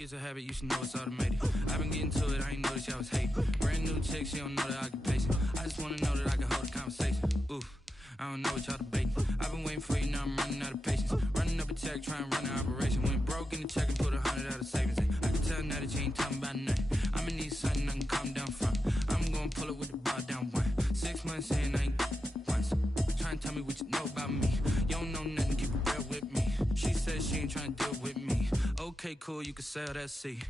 it's a habit, you should know it's automated. I've been getting to it, I ain't noticed y'all was hating. Brand new chick, she don't know that I can pace it. I just wanna know that I can hold a conversation. Ooh, I don't know what y'all debating. I've been waiting for you, now I'm running out of patience. Running up a check, trying to run an operation. Went broke in the check and put 100 out of savings. I can tell now that you ain't talking about nothing. I'ma need something I can calm down from. I'm gonna pull it with the bar down one. 6 months in, I ain't once. Trying to tell me what you know about me. You don't know nothing, keep it real with me. She said she ain't trying to deal with me. Okay, cool, you can sell that seat.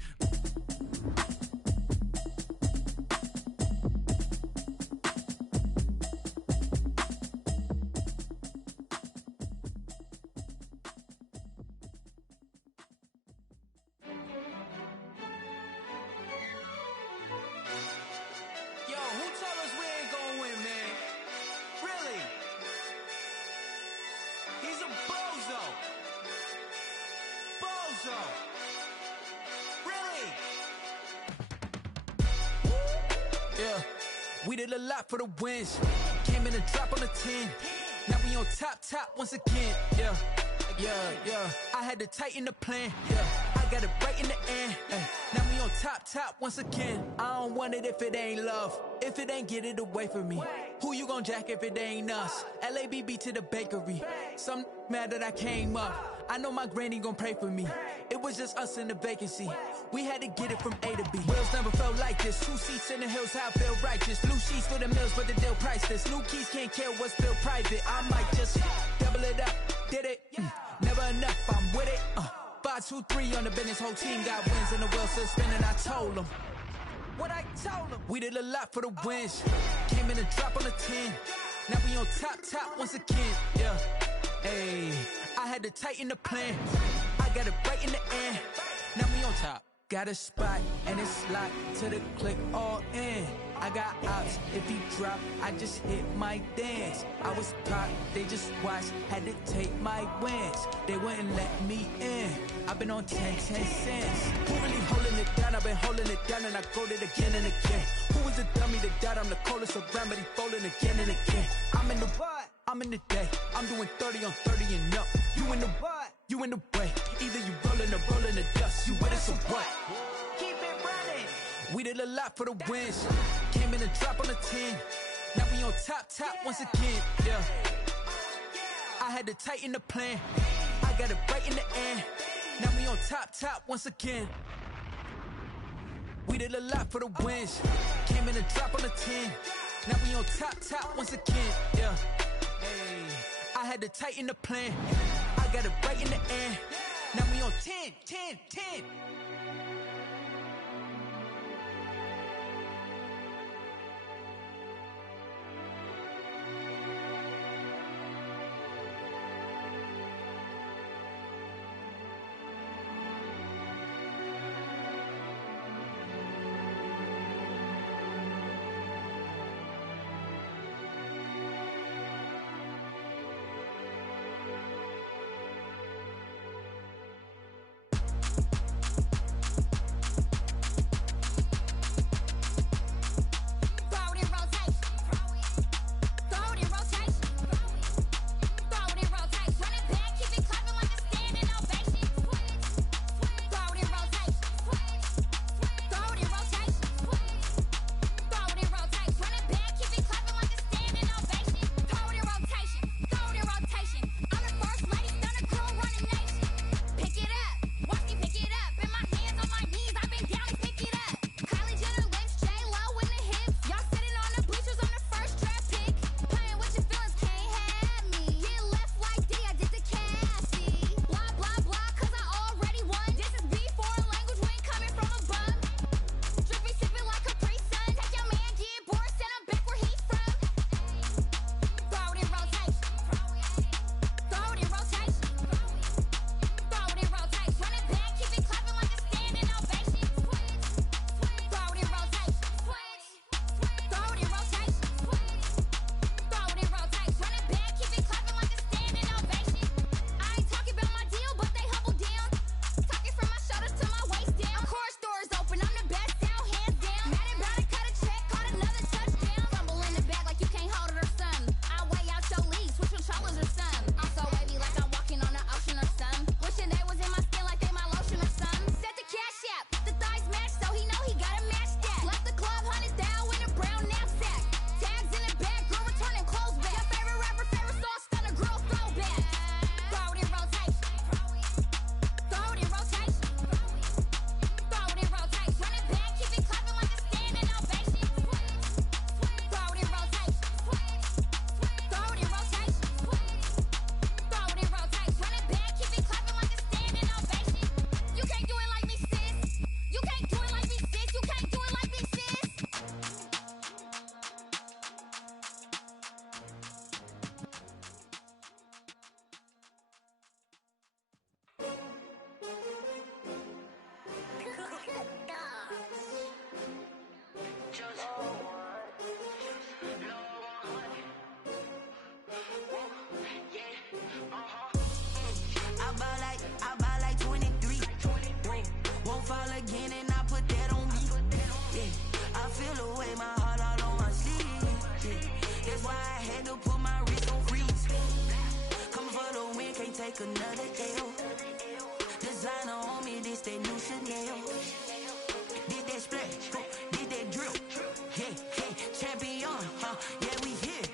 We did a lot for the wins. Came in a drop on the 10. Now we on top once again. Yeah. I had to tighten the plan. Yeah. I got it right in the end. Now we on top once again. I don't want it if it ain't love. If it ain't, get it away from me. Who you gon' jack if it ain't us? LABB to the bakery. Some mad that I came up. I know my granny gon' pray for me. It was just us in the vacancy. We had to get it from A to B. Wheels never felt like this. 2 seats in the hills, how I feel righteous. Blue sheets for the mills, but the deal priceless. New keys can't care what's still private. I might just double it up. Did it? Never enough, I'm with it. 5, 2, 3 on the business. Whole team got wins and the wheels still spinning. I told them what I told them. We did a lot for the wins. Came in a drop on the 10. Now we on top once again. Yeah. Ayy, I had to tighten the plan. I got it right in the end. Now we on top. Got a spot and it's locked to the click all in. I got ops, if he drop, I just hit my dance. I was caught, they just watched, had to take my wins. They wouldn't let me in. I've been on 10 cents. Who really holding it down? I've been holding it down and I quote it again and again. Who was the dummy that doubt? I'm the coldest around, but he folding again and again. I'm in the what? I'm in the day. I'm doing 30 on 30 and up. You in the what? You in the way. Either you rolling or rolling the dust. You with us or what? Keep it running. We did a lot for the wins. Came in a drop on the 10. Now we on top once again. Yeah. I had to tighten the plan. I got it right in the end. Now we on top once again. We did a lot for the wins. Came in a drop on the 10. Now we on top once again. Yeah. Hey, I had to tighten the plan. I got it right in the end. Now we on 10. feel away my heart all on my sleeve. Yeah. That's why I had to put my wrist on freeze. Coming for the win, can't take another L. Designer on me, this that new Chanel. Did that splash, did that drill. Yeah, yeah, champion, yeah, we here.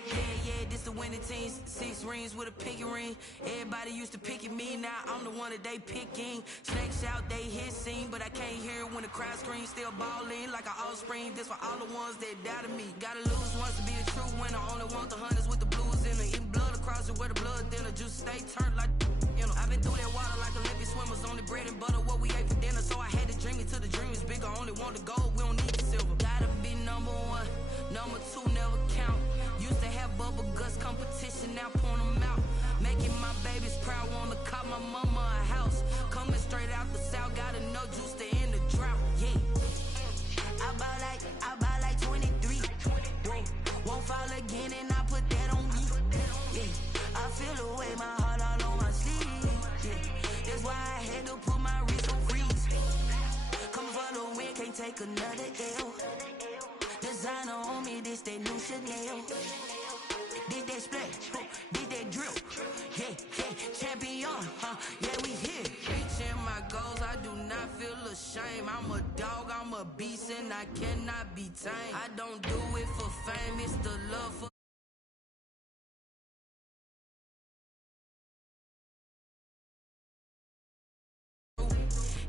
Yeah, this the winning team. 6 rings with a pinky ring. Everybody used to pick at me, now I'm the one that they picking. Snakes out, they hit scene, but I can't hear it when the crowd screams. Still ballin' like an offspring. This for all the ones that doubted me. Gotta lose once to be a true winner. Only want the hunters with the blues in it. Eating blood across it where the blood thinner. Juice stay turned like, you know. I've been through that water like Olympic swimmers. Only bread and butter, what we ate for dinner. So I had to dream it till the dream is bigger. Only want the gold, we don't need the silver. Gotta be number 1, number 2 never count. Used to have bubble guts competition, now point them out. Making my babies proud, wanna cop my mama a house. Coming straight out the south, gotta know juice to end the drought. Yeah, I buy like 23. Won't fall again and I put that on me. Yeah, I feel away my heart all on my sleeve. Yeah, that's why I had to put my wrist on freeze. Coming for the win, can't take another L. Designer on me, this that new Chanel. Did that splash, did that drill. Yeah, yeah, champion, yeah, we here. Reaching my goals, I do not feel ashamed. I'm a dog, I'm a beast, and I cannot be tamed. I don't do it for fame, it's the love for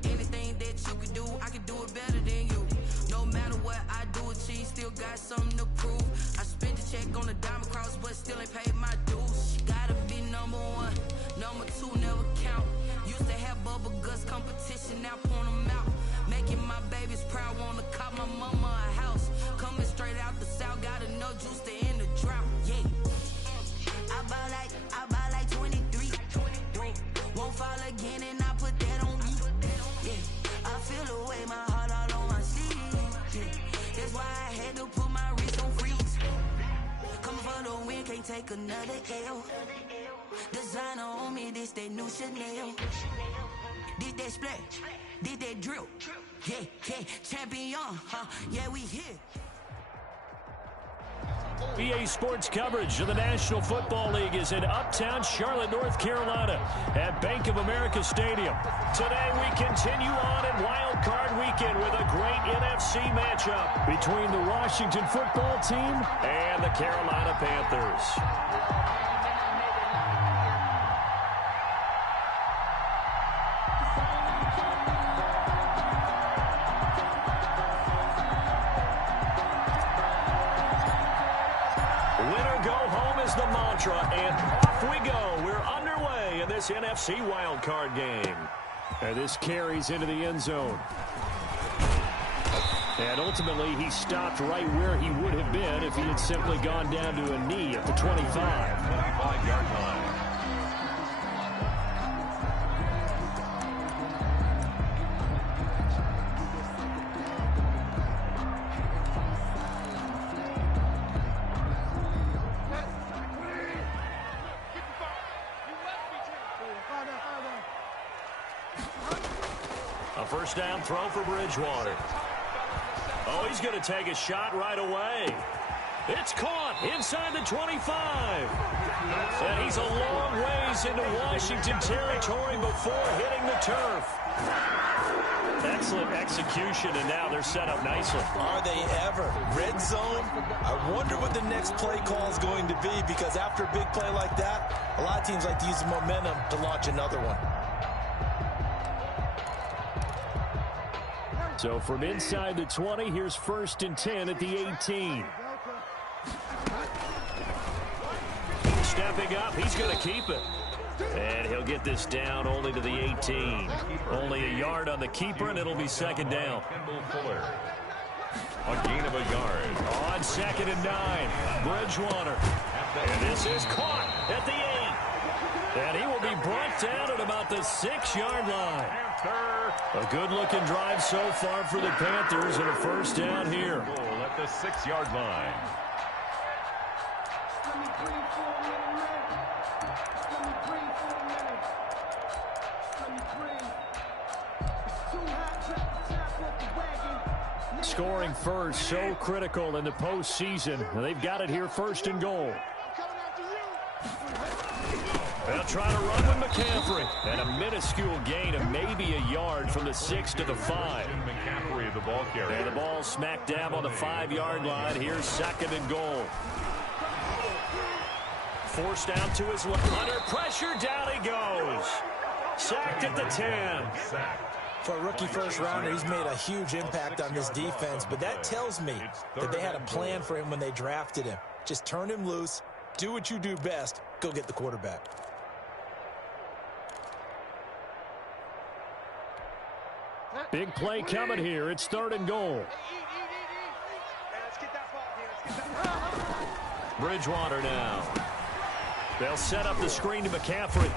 anything that you can do, I can do it better than you. No matter what I do achieve, still got something to prove. I spent the check on the diamond cross, but still ain't paid my dues. Gotta be number 1, number 2 never count. Used to have bubble guts competition, now point them out. Making my babies proud, wanna cop my mama a house. Coming straight out the south, gotta know juice to end the drought. Yeah, I buy like 23. Won't fall again and I put that on me. Yeah, I feel away my heart all on my sleeve. Yeah, that's why I had to put my wrist on freeze. Coming for the win, can't take another L. Designer on me, this that new Chanel. Did that splash, did that drill. Yeah, yeah, champion, yeah, we here. EA Sports coverage of the National Football League is in Uptown Charlotte, North Carolina at Bank of America Stadium. Today we continue on in Wild Card Weekend with a great NFC matchup between the Washington Football Team and the Carolina Panthers. The mantra, and off we go. We're underway in this NFC wildcard game. And this carries into the end zone. And ultimately, he stopped right where he would have been if he had simply gone down to a knee at the 25. 25-yard line. First down throw for Bridgewater. Oh, he's going to take a shot right away. It's caught inside the 25. And he's a long ways into Washington territory before hitting the turf. Excellent execution, and now they're set up nicely. Are they ever? Red zone? I wonder what the next play call is going to be, because after a big play like that, a lot of teams like to use the momentum to launch another one. So from inside the 20, here's 1st and 10 at the 18. Stepping up, he's going to keep it. And he'll get this down only to the 18. Only a yard on the keeper, and it'll be 2nd down. A gain of a yard. On 2nd and 9, Bridgewater. And this is caught at the 8. And he will be brought down at about the 6-yard line. A good-looking drive so far for the Panthers, and a 1st down here. Goal at the 6-yard line. Scoring first, so critical in the postseason. They've got it here, 1st and goal. They'll try to run with McCaffrey. And a minuscule gain of maybe a yard from the 6 to the 5. McCaffrey, the ball carrier. And the ball smack dab on the 5-yard line. Here's 2nd and goal. Forced out to his left. Under pressure, down he goes. Sacked at the 10. For a rookie first-rounder, he's made a huge impact on this defense, but that tells me that they had a plan for him when they drafted him. Just turn him loose, do what you do best, go get the quarterback. Big play coming here. It's 3rd and goal. Bridgewater now. They'll set up the screen to McCaffrey.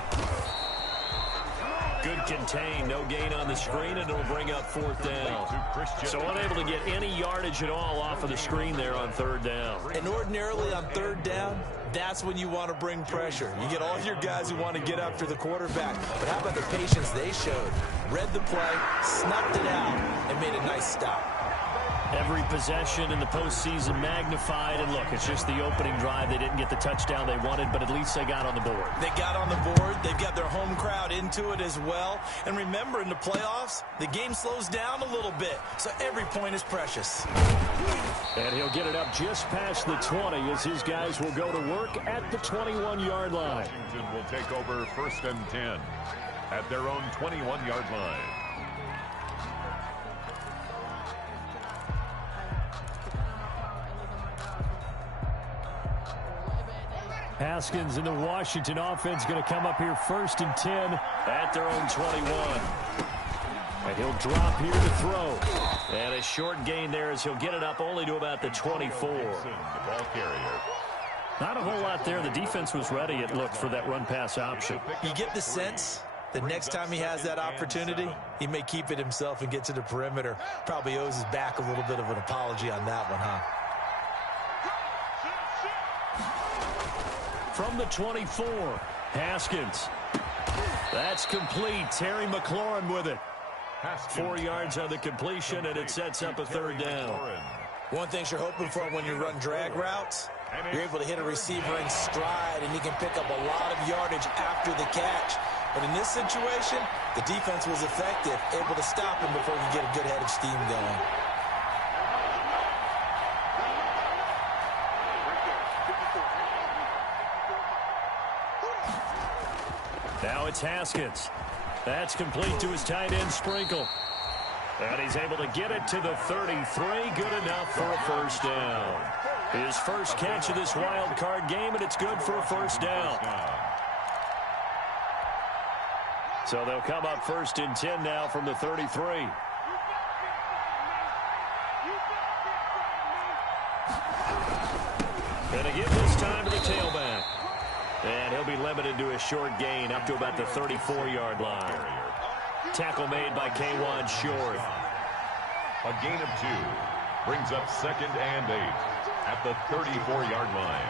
Good contain, no gain on the screen, and it'll bring up 4th down. So unable to get any yardage at all off of the screen there on 3rd down. And ordinarily on 3rd down, that's when you want to bring pressure. You get all your guys who want to get after the quarterback. But how about the patience they showed? Read the play, snuffed it out, and made a nice stop. Every possession in the postseason magnified, and look, it's just the opening drive. They didn't get the touchdown they wanted, but at least they got on the board. They got on the board. They've got their home crowd into it as well. And remember, in the playoffs, the game slows down a little bit, so every point is precious. And he'll get it up just past the 20 as his guys will go to work at the 21-yard line. Washington will take over 1st and 10 at their own 21-yard line. Haskins and the Washington offense going to come up here 1st and 10 at their own 21. And he'll drop here to throw. And a short gain there as he'll get it up only to about the 24. The ball carrier. Not a whole lot there. The defense was ready, it looked, for that run-pass option. You get the sense that next time he has that opportunity, he may keep it himself and get to the perimeter. Probably owes his back a little bit of an apology on that one, huh? From the 24, Haskins. That's complete. Terry McLaurin with it. 4 yards on the completion, and it sets up a 3rd down. One thing you're hoping for when you run drag routes, you're able to hit a receiver in stride, and he can pick up a lot of yardage after the catch. But in this situation, the defense was effective, able to stop him before he could get a good head of steam going. Now it's Haskins. That's complete to his tight end, Sprinkle. And he's able to get it to the 33. Good enough for a 1st down. His first catch of this wild card game, and it's good for a 1st down. So they'll come up 1st and 10 now from the 33. And again this time to the tailback. And he'll be limited to a short gain up to about the 34-yard line. Tackle made by K1 Short. A gain of 2 brings up 2nd and 8 at the 34-yard line.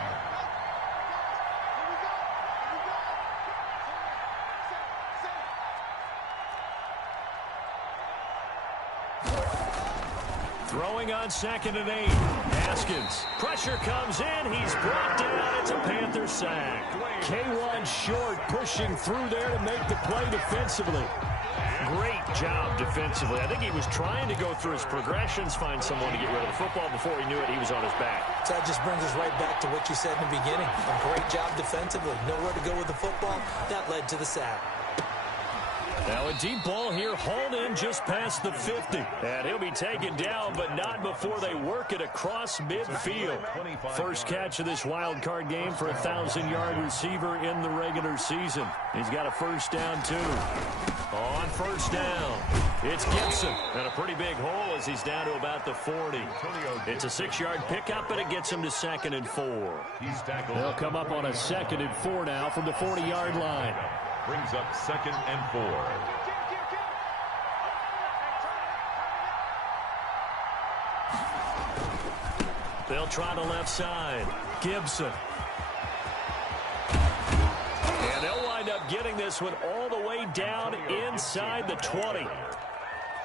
Throwing on 2nd and 8. Haskins. Pressure comes in. He's brought down. It's a Panther sack. K1 Short pushing through there to make the play defensively. Great job defensively. I think he was trying to go through his progressions, find someone to get rid of the football. Before he knew it, he was on his back. So that just brings us right back to what you said in the beginning. A great job defensively. Nowhere to go with the football. That led to the sack. Now a deep ball here, hauled in just past the 50. And he'll be taken down, but not before they work it across midfield. First catch of this wild card game for a 1,000-yard receiver in the regular season. He's got a 1st down, too. On 1st down, it's Gibson. And a pretty big hole as he's down to about the 40. It's a 6-yard pickup, and it gets him to 2nd and 4. They'll come up on a 2nd and 4 now from the 40-yard line. Brings up 2nd and 4. They'll try the left side. Gibson. And they'll wind up getting this one all the way down inside the 20.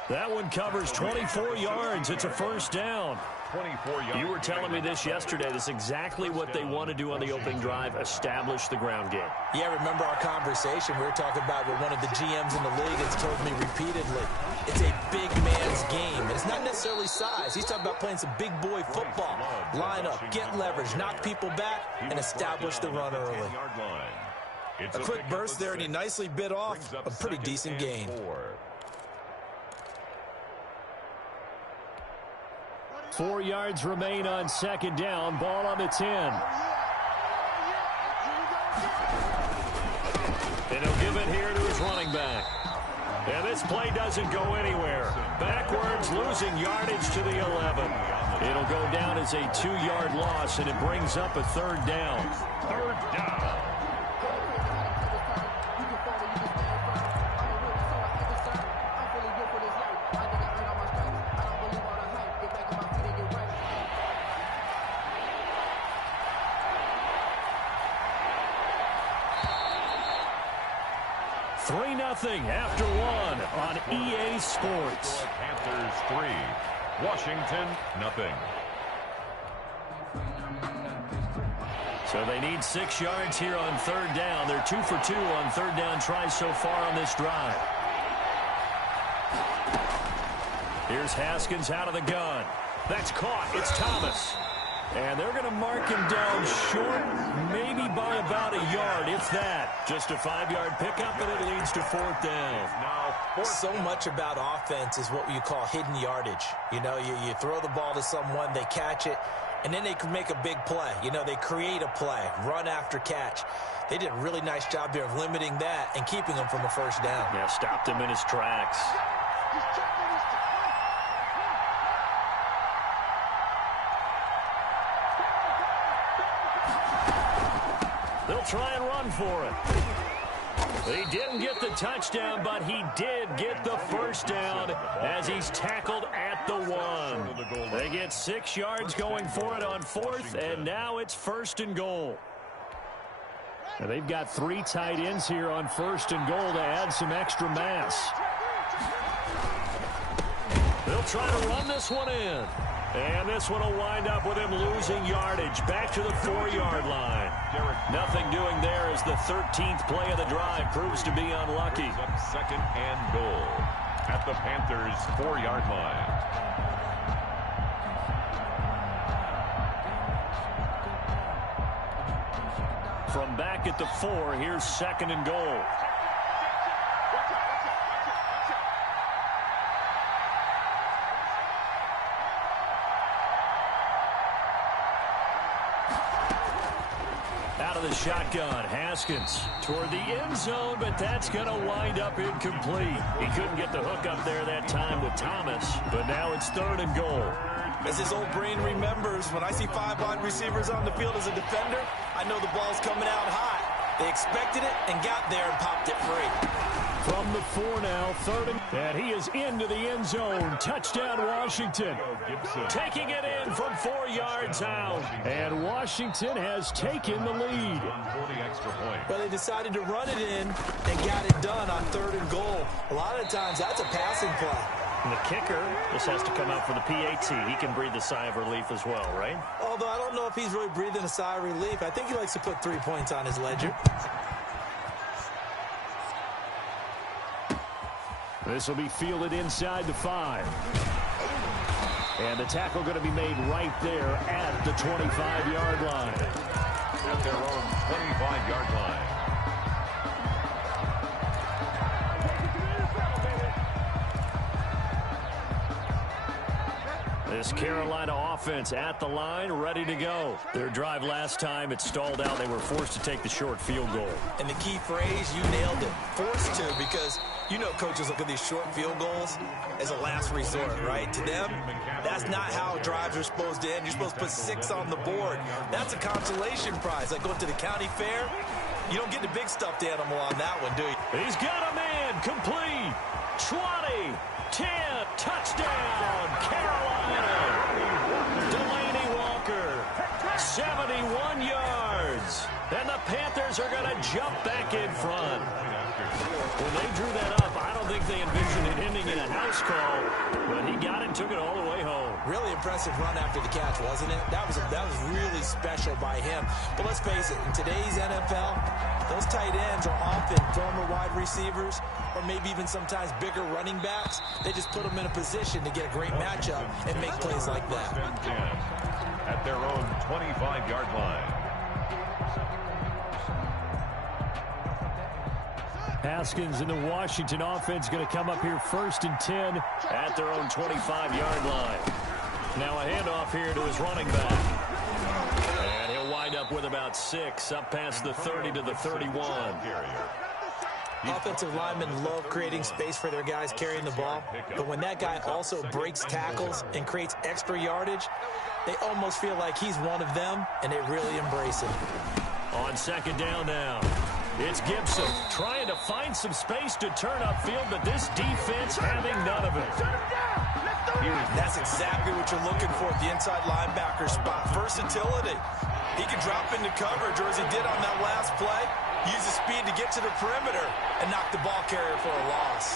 That one covers 24 yards. It's a first down. 24 yards. You were telling me this yesterday. This is exactly what they want to do on the opening drive, establish the ground game. Yeah, remember our conversation? We were talking about what one of the GMs in the league has told me repeatedly. It's a big man's game. And it's not necessarily size. He's talking about playing some big boy football. Line up, get leverage, knock people back, and establish the run early. A quick burst there, and he nicely bit off a pretty decent gain. 4 yards remain on second down. Ball on the 10. And he'll give it here to his running back. And this play doesn't go anywhere. Backwards, losing yardage to the 11. It'll go down as a 2-yard loss, and it brings up a third down. Third down. After one on EA Sports. Panthers 3, Washington nothing. So they need 6 yards here on third down. They're 2 for 2 on third down tries so far on this drive. Here's Haskins out of the gun. That's caught. It's Thomas. And they're going to mark him down short, maybe by about a yard, if that. Just a 5-yard pickup, and it leads to fourth down. So much about offense is what you call hidden yardage. You know, you throw the ball to someone, they catch it, and then they can make a big play. You know, they create a play, run after catch. They did a really nice job there of limiting that and keeping him from a first down. Yeah, stopped him in his tracks. They'll try and run for it. He didn't get the touchdown, but he did get the first down as he's tackled at the 1. They get 6 yards going for it on fourth, and now it's first and goal. And they've got 3 tight ends here on first and goal to add some extra mass. They'll try to run this one in. And this one will wind up with him losing yardage back to the 4-yard line. Nothing doing there as the 13th play of the drive proves to be unlucky. Second and goal at the Panthers' 4-yard line. From back at the 4, here's second and goal. Out of the shotgun, Haskins toward the end zone, but that's going to wind up incomplete. He couldn't get the hook up there that time with Thomas, but now it's third and goal. As his old brain remembers, when I see 5 wide receivers on the field as a defender, I know the ball's coming out high. They expected it and got there and popped it free. From the 4 now, third and he is into the end zone. Touchdown, Washington. Taking it in from 4 yards out. And Washington has taken the lead. Well, they decided to run it in and got it done on third and goal. A lot of times, that's a passing play. And the kicker just has to come out for the PAT. He can breathe a sigh of relief as well, right? Although I don't know if he's really breathing a sigh of relief. I think he likes to put 3 points on his ledger. This will be fielded inside the 5. And the tackle going to be made right there at the 25-yard line. At their own 25-yard line. This Carolina offense at the line, ready to go. Their drive last time, it stalled out. They were forced to take the short field goal. And the key phrase, you nailed it. Forced to, because you know coaches look at these short field goals as a last resort, right? To them, that's not how drives are supposed to end. You're supposed to put 6 on the board. That's a consolation prize. Like going to the county fair, you don't get the big stuffed animal on that one, do you? He's got a man, complete. 20, 10, touchdown, Carolina. Delaney Walker, 71 yards. And the Panthers are going to jump back in front. When they drew that up, I don't don't think they envisioned it ending in a house call, but he got it and took it all the way home. Really impressive run after the catch, wasn't it? That was really special by him. But let's face it, in today's NFL, those tight ends are often former wide receivers or maybe even sometimes bigger running backs. They just put them in a position to get a great matchup and make plays like that. At their own 25-yard line. Haskins and the Washington offense going to come up here 1st and 10 at their own 25-yard line. Now a handoff here to his running back. And he'll wind up with about 6 up past the 30 to the 31. Offensive linemen love creating space for their guys carrying the ball, but when that guy also breaks tackles and creates extra yardage, they almost feel like he's one of them, and they really embrace it. On 2nd down now, it's Gibson trying to find some space to turn upfield, but this defense having none of it. That's exactly what you're looking for at the inside linebacker spot. Versatility. He can drop into coverage, or as he did on that last play, use his speed to get to the perimeter and knock the ball carrier for a loss.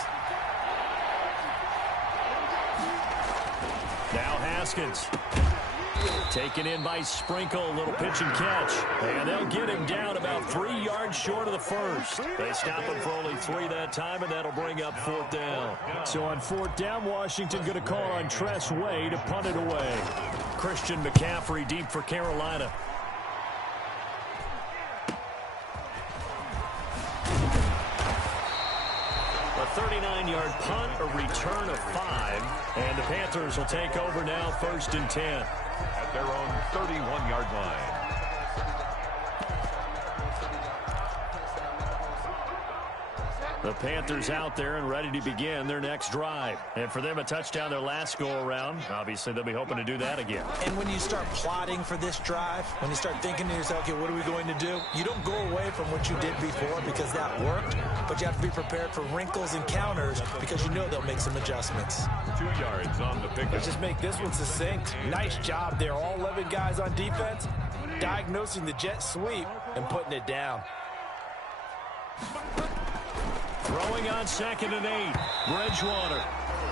Now Haskins. Taken in by Sprinkle, a little pitch and catch. And they'll get him down about 3 yards short of the first. They stop him for only 3 that time, and that'll bring up 4th down. So on 4th down, Washington going to call on Tress Way to punt it away. Christian McCaffrey deep for Carolina. A 39-yard punt, a return of 5. And the Panthers will take over now 1st and 10. At their own 31-yard line. The Panthers out there and ready to begin their next drive. And for them, a touchdown their last go-around. Obviously, they'll be hoping to do that again. And when you start plotting for this drive, when you start thinking to yourself, okay, what are we going to do? You don't go away from what you did before because that worked, but you have to be prepared for wrinkles and counters because you know they'll make some adjustments. 2 yards on the pickup. Let's just make this one succinct. Nice job there. All 11 guys on defense diagnosing the jet sweep and putting it down. Throwing on 2nd and 8. Bridgewater.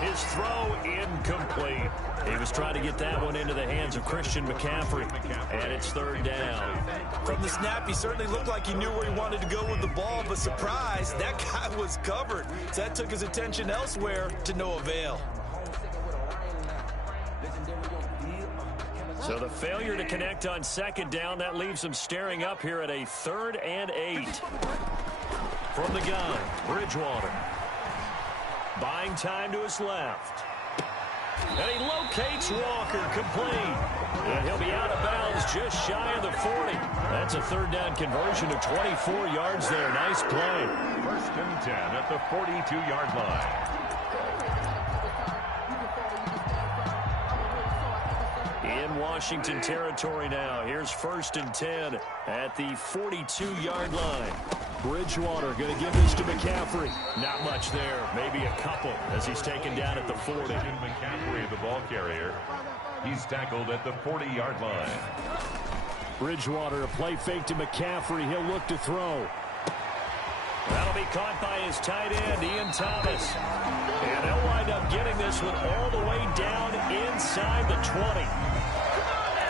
His throw incomplete. He was trying to get that one into the hands of Christian McCaffrey. And it's 3rd down. From the snap, he certainly looked like he knew where he wanted to go with the ball, but surprise, that guy was covered. So that took his attention elsewhere to no avail. So the failure to connect on 2nd down, that leaves him staring up here at a 3rd and 8. From the gun, Bridgewater. Buying time to his left. And he locates Walker, complete. And he'll be out of bounds just shy of the 40. That's a 3rd down conversion of 24 yards there. Nice play. 1st and 10 at the 42-yard line. In Washington territory now. Here's 1st and 10 at the 42-yard line. Bridgewater going to give this to McCaffrey. Not much there. Maybe a couple as he's taken down at the 40. McCaffrey, the ball carrier. He's tackled at the 40-yard line. Bridgewater, a play fake to McCaffrey. He'll look to throw. That'll be caught by his tight end, Ian Thomas. And they'll wind up getting this one all the way down inside the 20.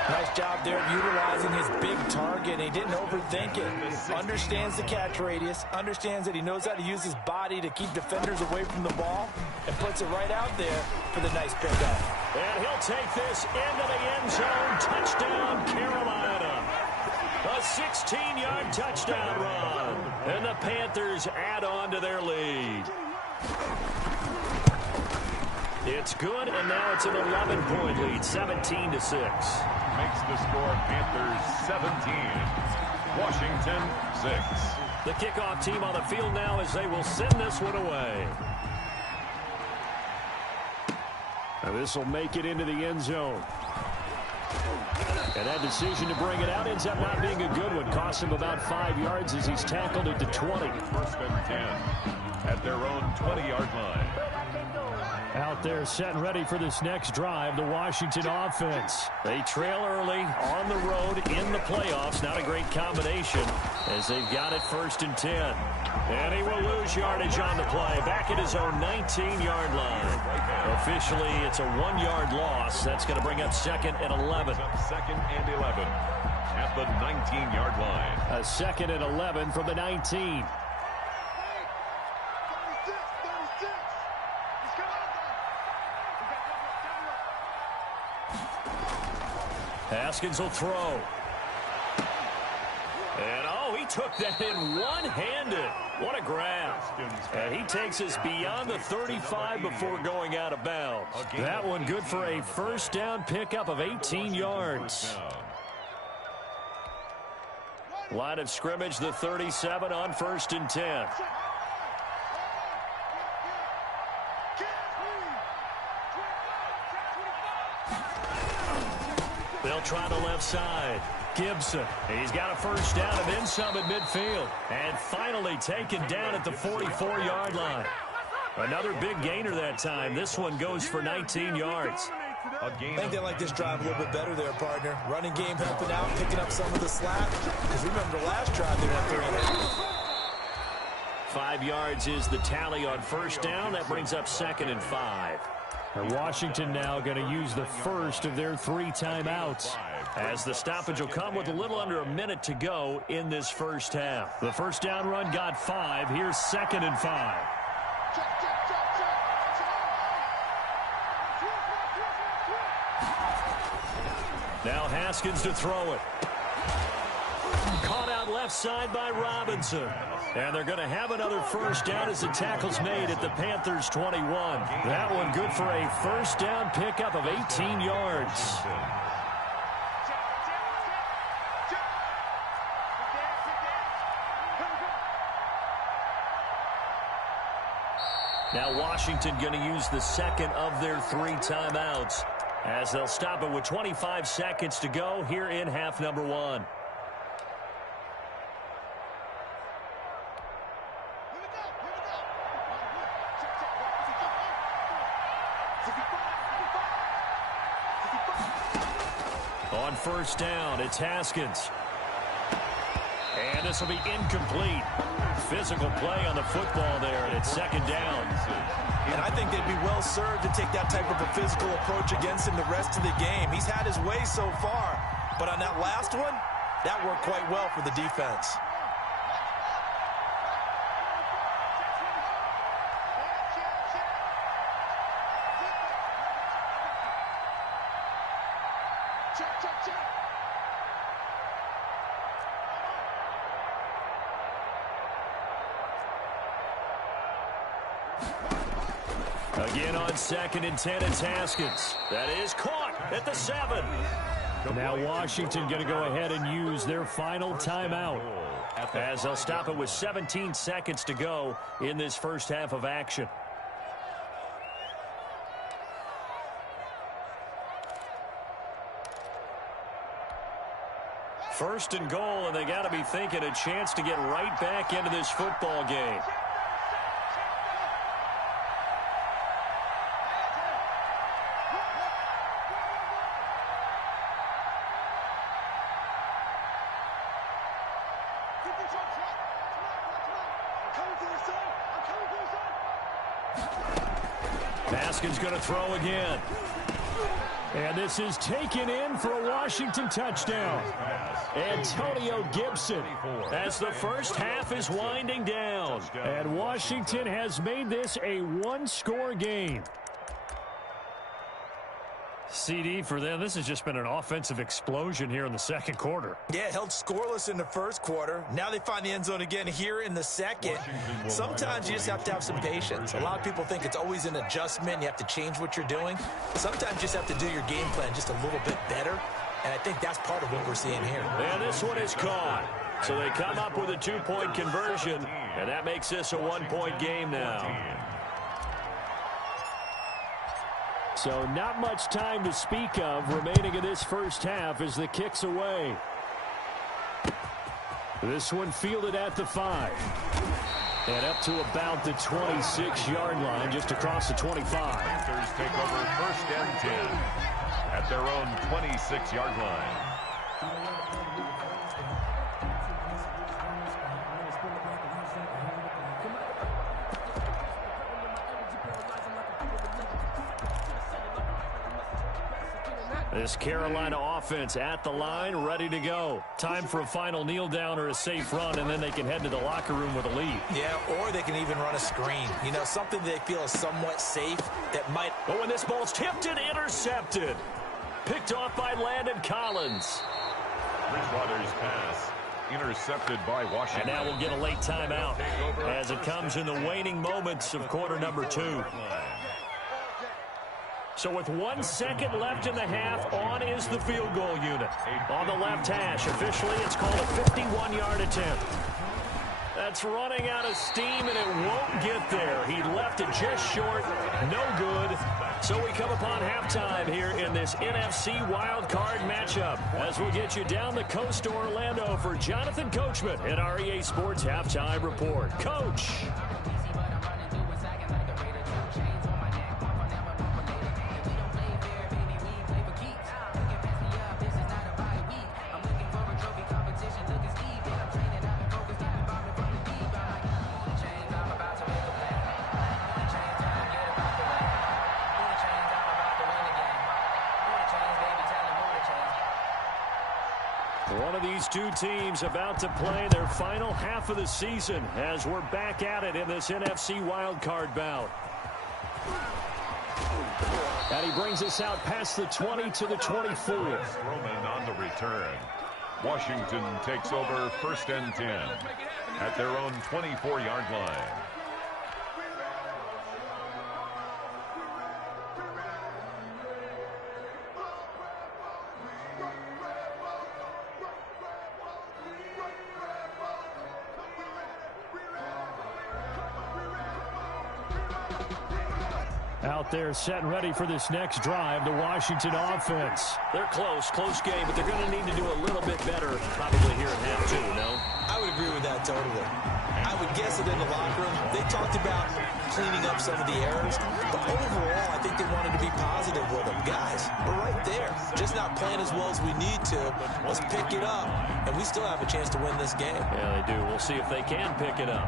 Nice job there utilizing his big target. He didn't overthink it. Understands the catch radius. Understands that he knows how to use his body to keep defenders away from the ball. And puts it right out there for the nice pickup. And he'll take this into the end zone. Touchdown, Carolina. A 16-yard touchdown run. And the Panthers add on to their lead. It's good, and now it's an 11-point lead, 17-6. Makes the score Panthers 17, Washington 6. The kickoff team on the field now as they will send this one away. Now this will make it into the end zone. And that decision to bring it out ends up not being a good one. Costs him about 5 yards as he's tackled it to 20. 1st and 10 at their own 20-yard line. Out there set and ready for this next drive, the Washington offense. They trail early on the road in the playoffs. Not a great combination as they've got it 1st and 10. And he will lose yardage on the play. Back at his own 19-yard line. Officially, it's a 1-yard loss. That's going to bring up 2nd and 11. 2nd and 11 at the 19-yard line. A 2nd and 11 from the 19. Haskins will throw. And, oh, he took that in one-handed. What a grab. And he takes us beyond the 35 before going out of bounds. That one good for a first down pickup of 18 yards. Line of scrimmage, the 37 on 1st and 10. They'll try the left side. Gibson, he's got a first down and then some at midfield. And finally taken down at the 44-yard line. Another big gainer that time. This one goes for 19 yards. I think they like this drive a little bit better there, partner. Running game helping out, picking up some of the slack. Because remember the last drive they went 3 and 8. 5 yards is the tally on first down. That brings up 2nd and 5. Washington now going to use the first of their 3 timeouts, as the stoppage will come with a little under a minute to go in this first half. The first down run got 5. Here's 2nd and 5. Now Haskins to throw it. Caught out left side by Robinson. And they're going to have another first down as the tackle's made at the Panthers' 21. That one good for a first down pickup of 18 yards. Now Washington going to use the second of their 3 timeouts, as they'll stop it with 25 seconds to go here in half number 1. On first down, it's Haskins. And this will be incomplete. Physical play on the football there, and it's 2nd down. And I think they'd be well served to take that type of a physical approach against him the rest of the game. He's had his way so far, but on that last one, that worked quite well for the defense. Again on 2nd and 10, it's Haskins. That is caught at the 7. Now Washington going to go ahead and use their final timeout, as they'll stop it with 17 seconds to go in this first half of action. First and goal, and they got to be thinking a chance to get right back into this football game. Haskins going to throw again. And this is taken in for a Washington touchdown. Antonio Gibson, as the first half is winding down. And Washington has made this a 1-score game. CD for them, this has just been an offensive explosion here in the second quarter. Yeah, held scoreless in the first quarter. Now they find the end zone again here in the second. Sometimes you just have to have some patience. A lot of people think it's always an adjustment. You have to change what you're doing. Sometimes you just have to do your game plan just a little bit better. And I think that's part of what we're seeing here. And this one is caught. So they come up with a 2-point conversion, and that makes this a 1-point game now. So not much time to speak of remaining in this first half as the kick's away. This one fielded at the 5. And up to about the 26-yard line, just across the 25. Panthers take over 1st and 10 at their own 26-yard line. This Carolina offense at the line, ready to go. Time for a final kneel down or a safe run, and then they can head to the locker room with a lead. Yeah, or they can even run a screen. You know, something they feel is somewhat safe that might... Oh, and this ball's tipped and intercepted. Picked off by Landon Collins. Bridgewater's pass intercepted by Washington. And now we'll get a late timeout as it comes in the waning moments of quarter number 2. So with 1 second left in the half, on is the field goal unit. On the left hash, officially it's called a 51-yard attempt. That's running out of steam, and it won't get there. He left it just short, no good. So we come upon halftime here in this NFC wildcard matchup as we'll get you down the coast to Orlando for Jonathan Coachman at our EA Sports Halftime Report. Coach. One of these two teams about to play their final half of the season as we're back at it in this NFC wildcard bout. And he brings us out past the 20 to the 24. Roman on the return. Washington takes over 1st and 10 at their own 24-yard line. Out there set and ready for this next drive, the Washington offense. They're close game, but they're going to need to do a little bit better probably here in half 2, no? I would agree with that totally. I would guess that in the locker room, they talked about cleaning up some of the errors, but overall, I think they wanted to be positive with them. Guys, we're right there. Just not playing as well as we need to. Let's pick it up, and we still have a chance to win this game. Yeah, they do. We'll see if they can pick it up.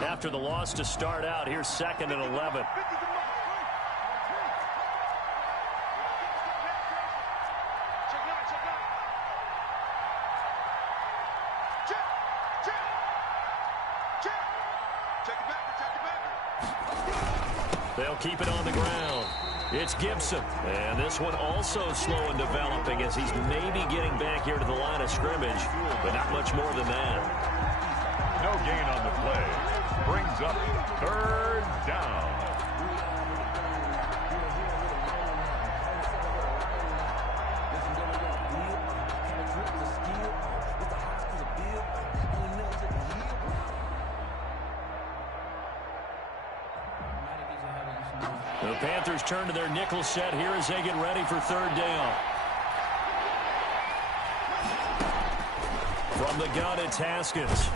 After the loss to start out, here's 2nd and 11. They'll keep it on the ground. It's Gibson. And this one also slow in developing as he's maybe getting back here to the line of scrimmage, but not much more than that. No gain on the play. Brings up 3rd down. The Panthers turn to their nickel set here as they get ready for 3rd down. From the gun, it's Haskins.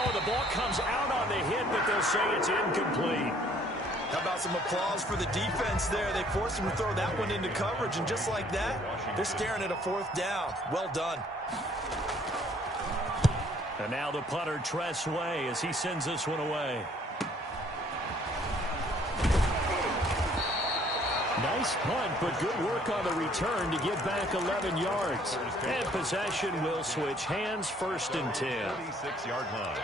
Oh, the ball comes out on the hit, but they'll say it's incomplete. How about some applause for the defense there? They forced him to throw that one into coverage, and just like that, they're staring at a 4th down. Well done. And now the punter, Tress Way, as he sends this one away. Nice punt, but good work on the return to get back 11 yards. And possession will switch hands, 1st and 10. 36-yard line.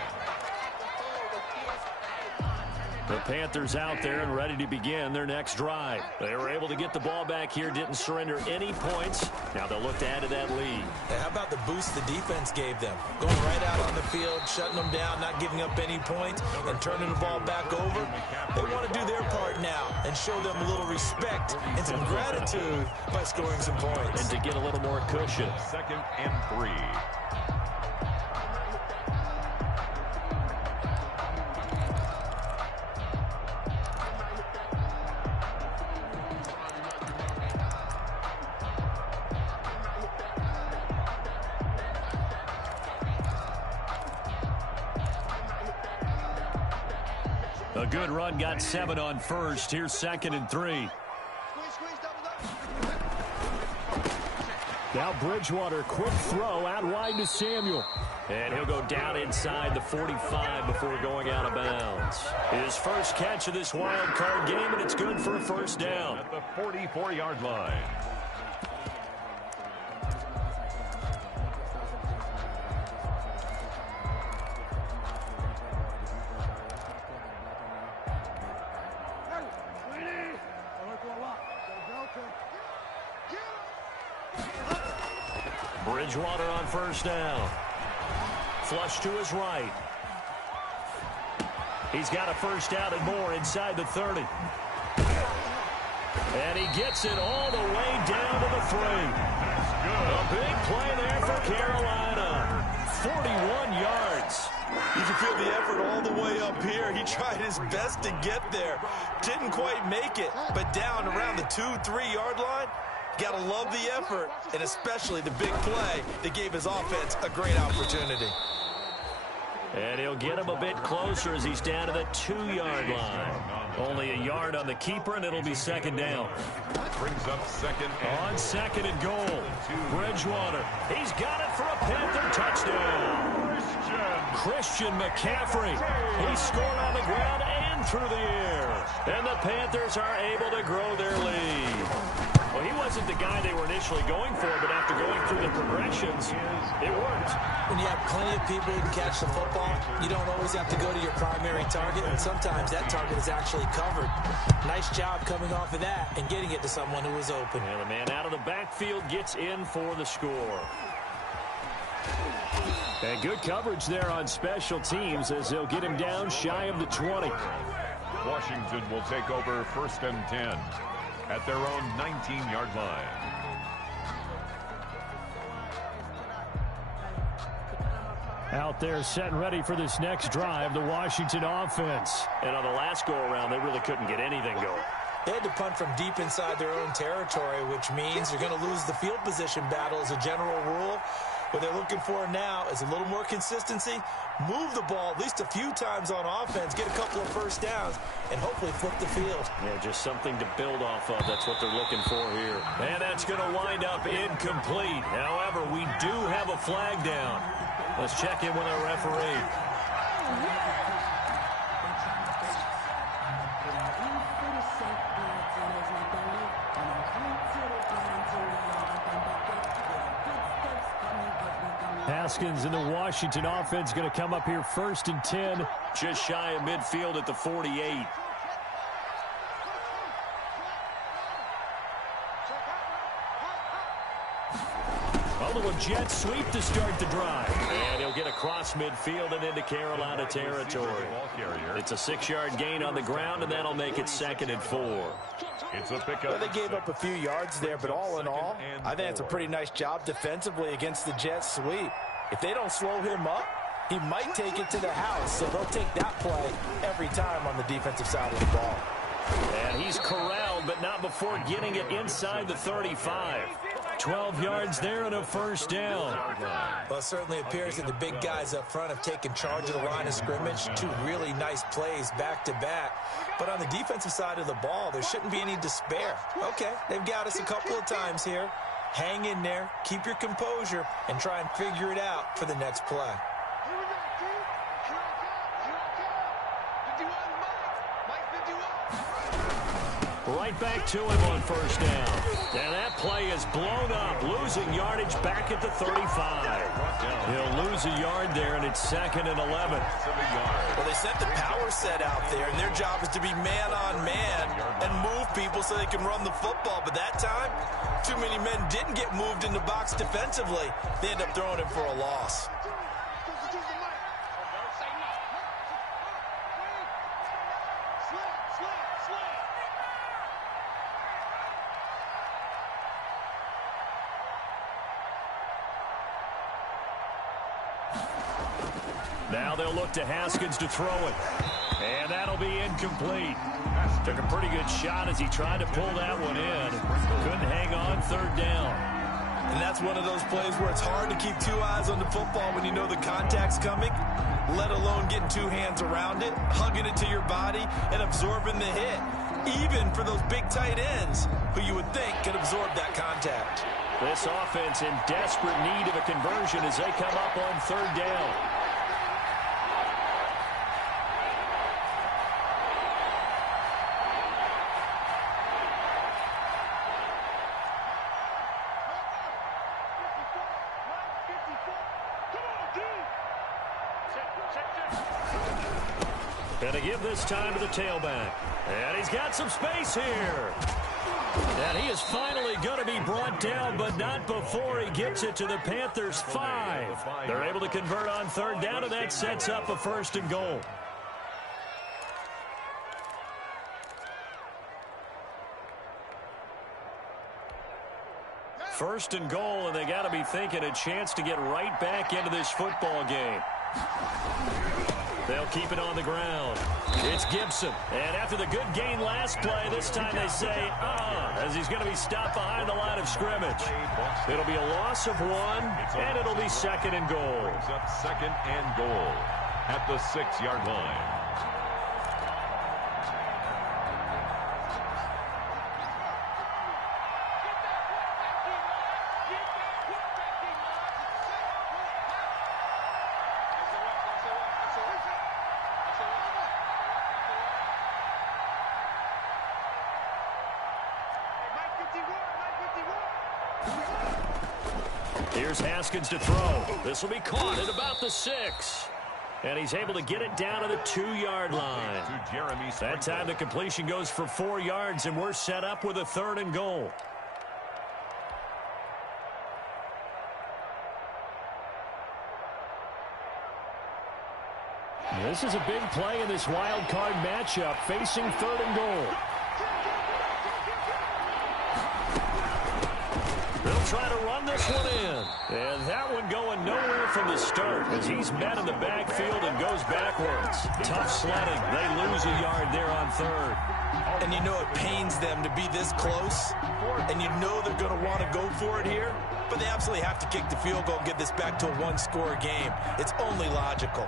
The Panthers out there and ready to begin their next drive. They were able to get the ball back here, didn't surrender any points. Now they'll look to add to that lead. And how about the boost the defense gave them? Going right out on the field, shutting them down, not giving up any points, and turning the ball back over. They want to do their part now and show them a little respect and some gratitude by scoring some points. And to get a little more cushion. 2nd and 3. A good run, got 7 on 1st. Here's 2nd and 3. Now Bridgewater, quick throw out wide to Samuel. And he'll go down inside the 45 before going out of bounds. His first catch of this wild card game, and it's good for a 1st down. At the 44-yard line. Bridgewater on 1st down. Flush to his right. He's got a 1st down and more inside the 30. And he gets it all the way down to the 3. A big play there for Carolina. 41 yards. You can feel the effort all the way up here. He tried his best to get there. Didn't quite make it, but down around the 2-3-yard line. Got to love the effort, and especially the big play that gave his offense a great opportunity. And he'll get him a bit closer as he's down to the 2-yard line. Only a yard on the keeper, and it'll be 2nd down. Brings up 2nd and on 2nd and goal. Bridgewater. He's got it for a Panther touchdown. Christian McCaffrey. He scored on the ground and through the air. And the Panthers are able to grow their lead. Well, he wasn't the guy they were initially going for, but after going through the progressions, it worked. When you have plenty of people who can catch the football, you don't always have to go to your primary target, and sometimes that target is actually covered. Nice job coming off of that and getting it to someone who was open. And the man out of the backfield gets in for the score. And good coverage there on special teams as they'll get him down shy of the 20. Washington will take over 1st and 10 at their own 19-yard line. Out there set and ready for this next drive, the Washington offense. And on the last go-around, they really couldn't get anything going. They had to punt from deep inside their own territory, which means you're going to lose the field position battle as a general rule. What they're looking for now is a little more consistency, move the ball at least a few times on offense, get a couple of 1st downs, and hopefully flip the field. Yeah, just something to build off of. That's what they're looking for here. And that's going to wind up incomplete. However, we do have a flag down. Let's check in with our referee. Haskins and the Washington offense going to come up here 1st and 10. Just shy of midfield at the 48. A little jet sweep to start the drive. And he'll get across midfield and into Carolina territory. It's a 6-yard gain on the ground, and that'll make it 2nd and 4. It's a pickup. Well, they gave up a few yards there, but all in all, I think it's a pretty nice job defensively against the jet sweep. If they don't slow him up, he might take it to the house, so they'll take that play every time on the defensive side of the ball. And he's corralled, but not before getting it inside the 35. 12 yards there and a first down. Well, it certainly appears that the big guys up front have taken charge of the line of scrimmage. Two really nice plays back-to-back. But on the defensive side of the ball, there shouldn't be any despair. Okay, they've got us a couple of times here. Hang in there, keep your composure, and try and figure it out for the next play. Right back to him on first down. And that play is blown up, losing yardage back at the 35. He'll lose a yard there, and it's 2nd and 11. Well, they sent the power set out there, and their job is to be man-on-man and move people so they can run the football. But that time, too many men didn't get moved in the box defensively. They end up throwing him for a loss. Now they'll look to Haskins to throw it. And that'll be incomplete. Took a pretty good shot as he tried to pull that one in. Couldn't hang on, 3rd down. And that's one of those plays where it's hard to keep 2 eyes on the football when you know the contact's coming, let alone getting 2 hands around it, hugging it to your body, and absorbing the hit. Even for those big tight ends who you would think could absorb that contact. This offense in desperate need of a conversion as they come up on 3rd down. Gonna give this time to the tailback. And he's got some space here. And he is finally going to be brought down, but not before he gets it to the Panthers' 5. They're able to convert on 3rd down, and that sets up a 1st and goal. First and goal, and they got to be thinking a chance to get right back into this football game. They'll keep it on the ground. It's Gibson. And after the good gain last play, this time they say, as he's going to be stopped behind the line of scrimmage. It'll be a loss of 1, and it'll be 2nd and goal. 2nd and goal at the 6-yard line. Here's Haskins to throw. This will be caught at about the 6. And he's able to get it down to the 2-yard line. That time the completion goes for 4 yards, and we're set up with a 3rd and goal. This is a big play in this wild card matchup, facing 3rd and goal. They'll try to run this one in. And that one going nowhere from the start as he's met in the backfield and goes backwards. Tough sledding. They lose a yard there on 3rd. And you know it pains them to be this close. And you know they're going to want to go for it here. But they absolutely have to kick the field goal and get this back to a 1-score game. It's only logical.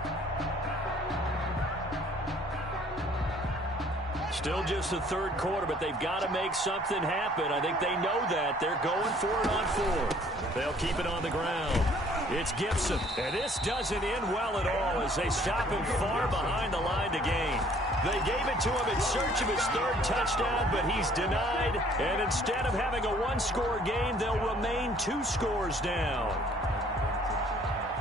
Still just the 3rd quarter, but they've got to make something happen. I think they know that. They're going for it on 4th. They'll keep it on the ground. It's Gibson. And this doesn't end well at all as they stop him far behind the line to gain. They gave it to him in search of his 3rd touchdown, but he's denied. And instead of having a 1-score game, they'll remain 2 scores down.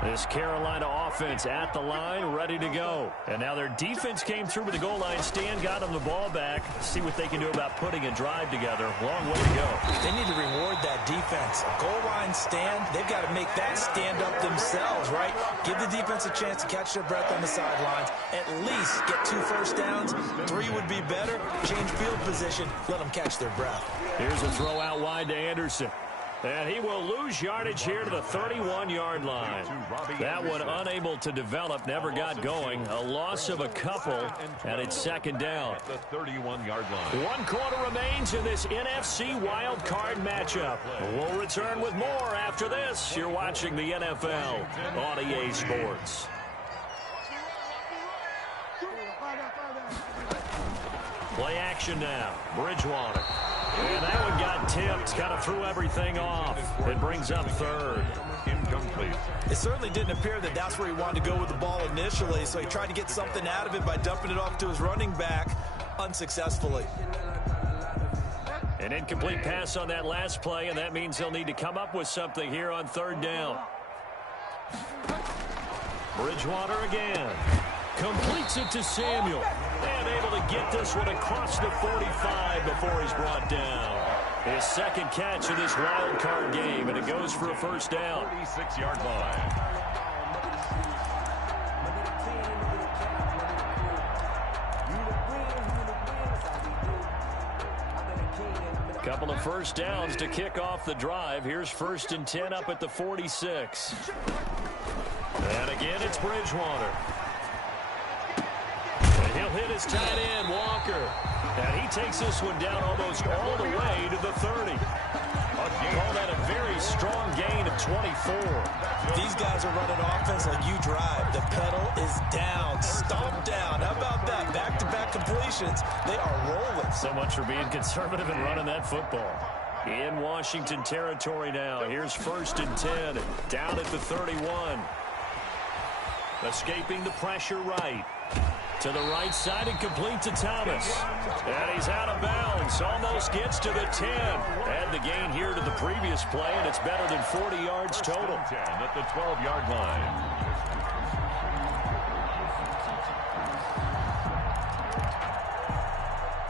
This Carolina offense at the line, ready to go. And now their defense came through with the goal line stand, got them the ball back. See what they can do about putting a drive together. Long way to go. They need to reward that defense. A goal line stand, they've got to make that stand up themselves, right? Give the defense a chance to catch their breath on the sidelines. At least get 2 first downs. 3 would be better. Change field position. Let them catch their breath. Here's a throw out wide to Anderson. And he will lose yardage here to the 31-yard line. That one unable to develop, never got going. A loss of a couple, and it's second down. The 31-yard line. 1 quarter remains in this NFC wild card matchup. We'll return with more after this. You're watching the NFL on EA Sports. Play action now. Bridgewater. And that one got tipped, kind of threw everything off. It brings up third. Incomplete. It certainly didn't appear that that's where he wanted to go with the ball initially, so he tried to get something out of it by dumping it off to his running back unsuccessfully. An incomplete pass on that last play, and that means they'll need to come up with something here on third down. Bridgewater again. Completes it to Samuel. And able to get this one across the 45 before he's brought down. His second catch of this wild card game, and it goes for a first down. 46-yard line. Couple of first downs to kick off the drive. Here's 1st and 10 up at the 46. And again, it's Bridgewater. He'll hit his tight end, Walker. And he takes this one down almost all the way to the 30. Call that a very strong gain of 24. These guys are running offense like you drive. The pedal is down, stomp down. How about that? Back-to-back completions. They are rolling. So much for being conservative and running that football. In Washington territory now. Here's 1st and 10. Down at the 31. Escaping the pressure right. To the right side and complete to Thomas. And he's out of bounds. Almost gets to the 10. And the gain here to the previous play, and it's better than 40 yards total. 10 at the 12-yard line.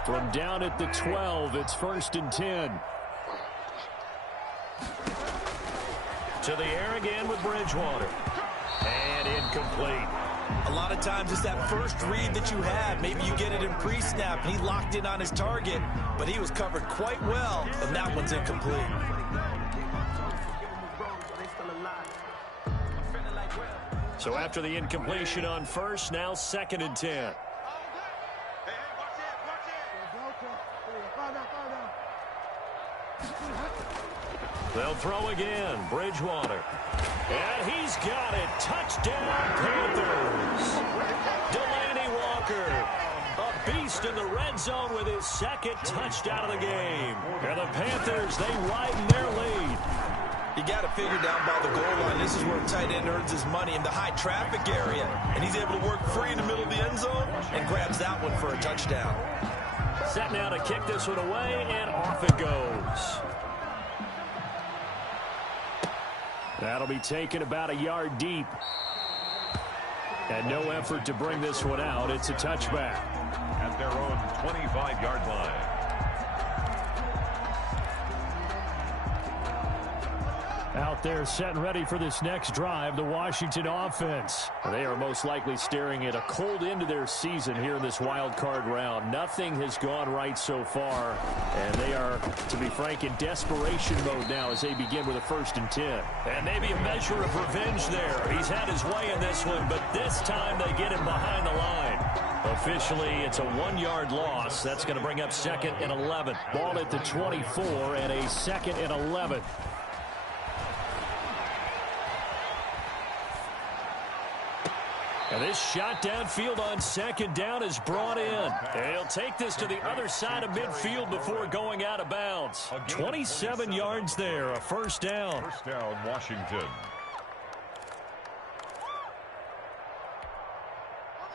From down at the 12, it's 1st and 10. To the air again with Bridgewater. And incomplete. A lot of times it's that first read that you have. Maybe you get it in pre-snap, and he locked in on his target, but he was covered quite well, and that one's incomplete. So after the incompletion on first, now 2nd and 10. They'll throw again. Bridgewater. And he's got it. Touchdown, Panthers. Delaney Walker, a beast in the red zone with his second touchdown of the game. And the Panthers, they widen their lead. You got to figure down by the goal line. This is where a tight end earns his money, in the high traffic area. And he's able to work free in the middle of the end zone and grabs that one for a touchdown. Set now to kick this one away, and off it goes. That'll be taken about a yard deep. And no effort to bring this one out. It's a touchback. At their own 25-yard line. Out there set and ready for this next drive, the Washington offense. They are most likely staring at a cold end to their season here in this wild card round. Nothing has gone right so far, and they are, to be frank, in desperation mode now as they begin with a 1st and 10. And maybe a measure of revenge there. He's had his way in this one, but this time they get him behind the line. Officially, it's a 1-yard loss. That's going to bring up 2nd and 11. Ball at the 24 and a 2nd and 11. And this shot downfield on 2nd down is brought in. And he'll take this to the other side of midfield before going out of bounds. 27 yards there, a 1st down. 1st down, Washington.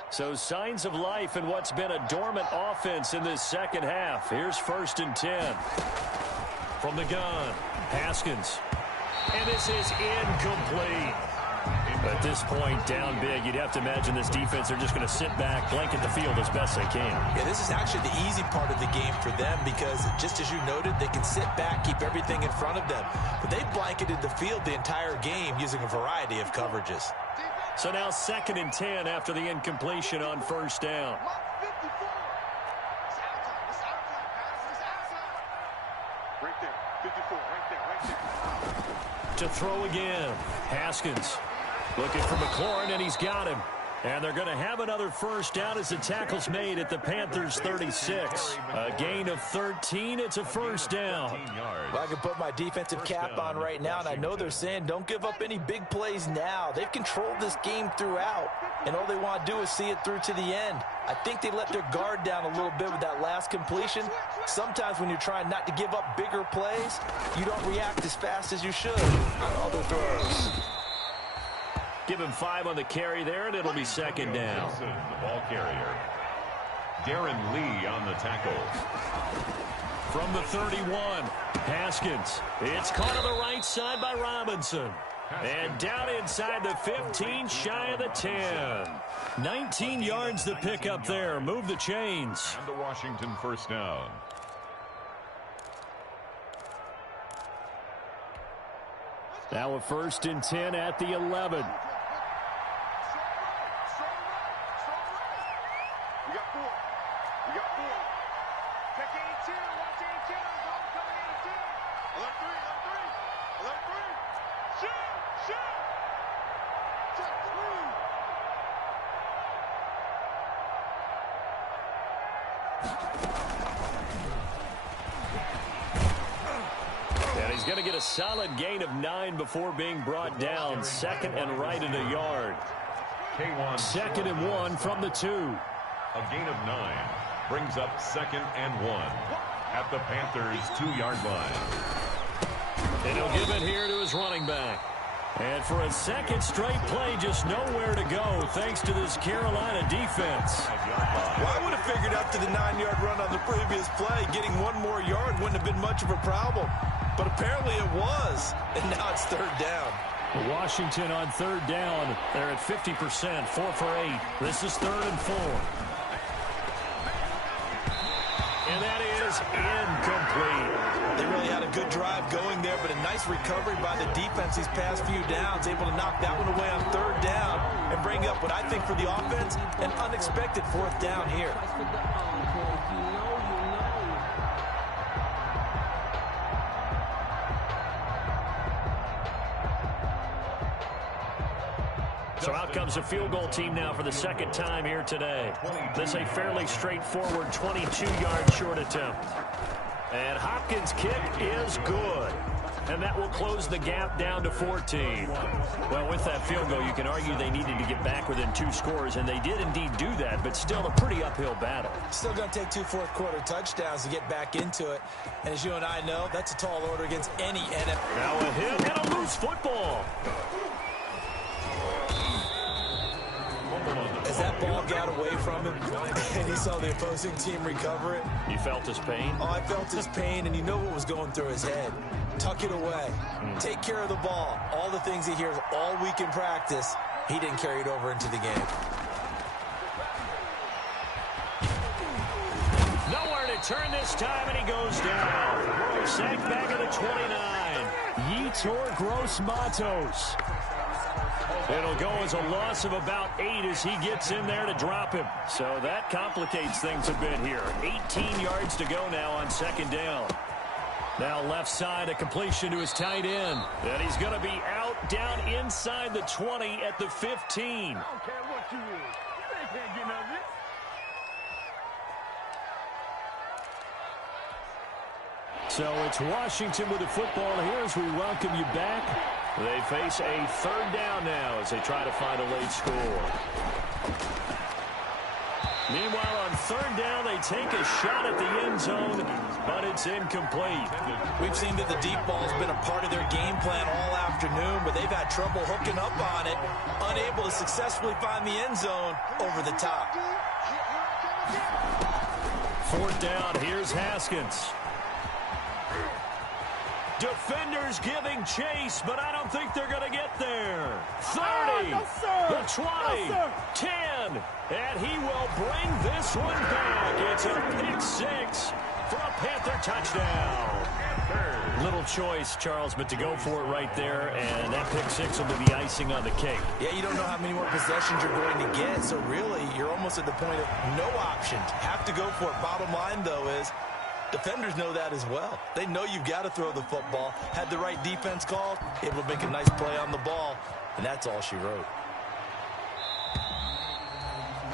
So signs of life in what's been a dormant offense in this second half. Here's 1st and 10. From the gun, Haskins. And this is incomplete. At this point, down big, you'd have to imagine this defense, they're just going to sit back, blanket the field as best they can. Yeah, this is actually the easy part of the game for them because, just as you noted, they can sit back, keep everything in front of them. But they blanketed the field the entire game using a variety of coverages. So now 2nd and 10 after the incompletion on 1st down. Right there. To throw again. Haskins looking for McLaurin, and he's got him. And they're going to have another first down as the tackle's made at the Panthers' 36. A gain of 13. It's a first down. Well, I can put my defensive cap on right now, and I know they're saying don't give up any big plays now. They've controlled this game throughout, and all they want to do is see it through to the end. I think they let their guard down a little bit with that last completion. Sometimes when you're trying not to give up bigger plays, you don't react as fast as you should on all their throws. Give him 5 on the carry there, and it'll be second down. The ball carrier. Darren Lee on the tackle. From the 31, Haskins. It's caught on the right side by Robinson. And down inside the 15, shy of the 10. 19 yards to pick up there. Move the chains. And the Washington first down. Now a 1st and 10 at the 11. And he's going to get a solid gain of 9 before being brought down. 2nd and right in a yard. 2nd and 1 from the 2. A gain of 9 brings up 2nd and 1 at the Panthers' 2-yard line. And he'll give it here to his running back. And for a second straight play, just nowhere to go thanks to this Carolina defense. Well, I would have figured after the 9-yard run on the previous play, getting 1 more yard wouldn't have been much of a problem. But apparently it was, and now it's 3rd down. Washington on 3rd down. They're at 50%, 4 for 8. This is 3rd and 4. And that is incomplete. They really had a good drive going there, but a nice recovery by the defense these past few downs, able to knock that one away on 3rd down and bring up what I think for the offense, an unexpected 4th down here. So out comes a field goal team now for the 2nd time here today. This is a fairly straightforward 22-yard short attempt. And Hopkins' kick is good. And that will close the gap down to 14. Well, with that field goal, you can argue they needed to get back within 2 scores, and they did indeed do that, but still a pretty uphill battle. Still going to take 2 fourth-quarter touchdowns to get back into it. And as you and I know, that's a tall order against any NFL. Now a hit and a loose football. As that ball got away from him and he saw the opposing team recover it. You felt his pain? Oh, I felt his pain, and you know what was going through his head. Tuck it away. Take care of the ball. All the things he hears all week in practice, he didn't carry it over into the game. Nowhere to turn this time, and he goes down. Sacked back at the 29. Yetur Gross-Matos. It'll go as a loss of about 8 as he gets in there to drop him. So that complicates things a bit here. 18 yards to go now on 2nd down. Now left side, a completion to his tight end. And he's going to be out down inside the 20 at the 15. I don't care what you is. You ain't can't get none of this. So it's Washington with the football here as we welcome you back. They face a 3rd down now as they try to find a late score. Meanwhile, on 3rd down, they take a shot at the end zone, but it's incomplete. We've seen that the deep ball's been a part of their game plan all afternoon, but they've had trouble hooking up on it, unable to successfully find the end zone over the top. 4th down, here's Haskins. Defenders giving chase, but I don't think they're going to get there. 30, no, sir. the 20, no, 10, and he will bring this one back. It's a pick-6 for a Panther touchdown. Little choice, Charles, but to go for it right there, and that pick-6 will be the icing on the cake. Yeah, you don't know how many more possessions you're going to get, so really, you're almost at the point of no options. Have to go for it. Bottom line, though, is Defenders know that as well. They know you've got to throw the football. Had the right defense called, able to make a nice play on the ball, and that's all she wrote.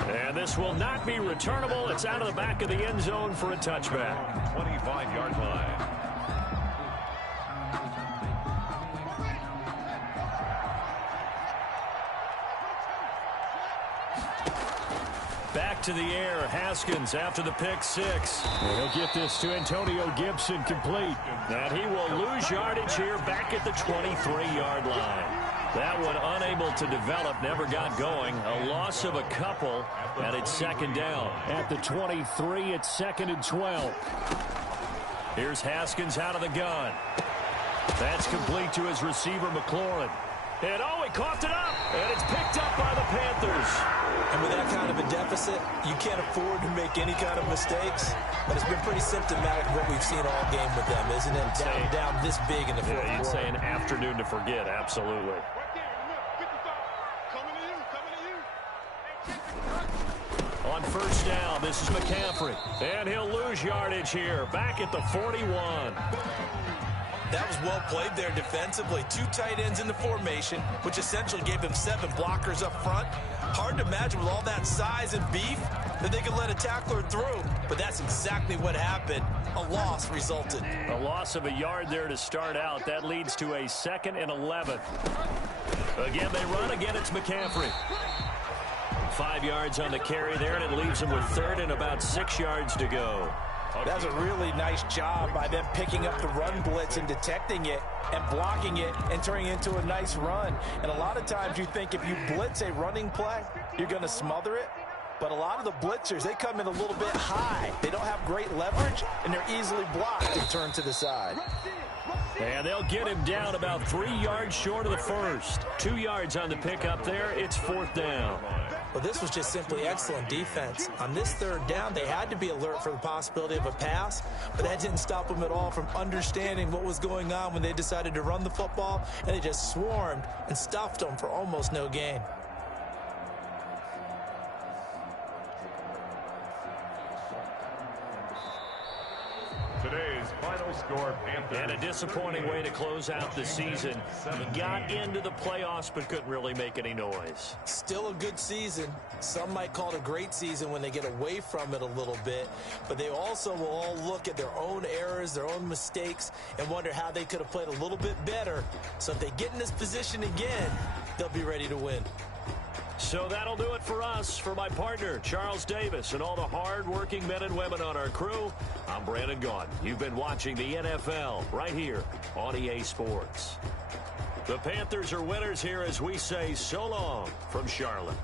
And this will not be returnable. It's out of the back of the end zone for a touchback. 25-yard line. Back to the air, Haskins after the pick six. And he'll get this to Antonio Gibson complete. And he will lose yardage here back at the 23-yard line. That one unable to develop, never got going. A loss of a couple, and it's second down. At the 23, it's 2nd and 12. Here's Haskins out of the gun. That's complete to his receiver, McLaurin. And oh, he coughed it up, and it's picked up by the Panthers. And with that kind of a deficit, you can't afford to make any kind of mistakes. But it's been pretty symptomatic of what we've seen all game with them, isn't it? Down this big in the fourth quarter. You'd say an afternoon to forget, absolutely. On first down, this is McCaffrey. And he'll lose yardage here, back at the 41. That was well played there defensively. 2 tight ends in the formation, which essentially gave him 7 blockers up front. Hard to imagine with all that size and beef that they could let a tackler through. But that's exactly what happened. A loss resulted. A loss of a yard there to start out. That leads to a 2nd and 11. Again, they run. Again, it's McCaffrey. 5 yards on the carry there, and it leaves him with 3rd and about 6 yards to go. That's a really nice job by them picking up the run blitz and detecting it and blocking it and turning it into a nice run. And a lot of times you think if you blitz a running play, you're going to smother it. But a lot of the blitzers, they come in a little bit high. They don't have great leverage, and they're easily blocked and turned to the side. And they'll get him down about 3 yards short of the first. 2 yards on the pickup there. It's 4th down. Well, this was just simply excellent defense. On this 3rd down, they had to be alert for the possibility of a pass, but that didn't stop them at all from understanding what was going on when they decided to run the football, and they just swarmed and stuffed them for almost no gain. Today's final score, Panthers. And a disappointing way to close out the season. He got into the playoffs but couldn't really make any noise. Still a good season. Some might call it a great season when they get away from it a little bit, but they also will all look at their own errors, their own mistakes, and wonder how they could have played a little bit better. So if they get in this position again, they'll be ready to win. So that'll do it for us. For my partner, Charles Davis, and all the hard-working men and women on our crew, I'm Brandon Gaudin. You've been watching the NFL right here on EA Sports. The Panthers are winners here as we say so long from Charlotte.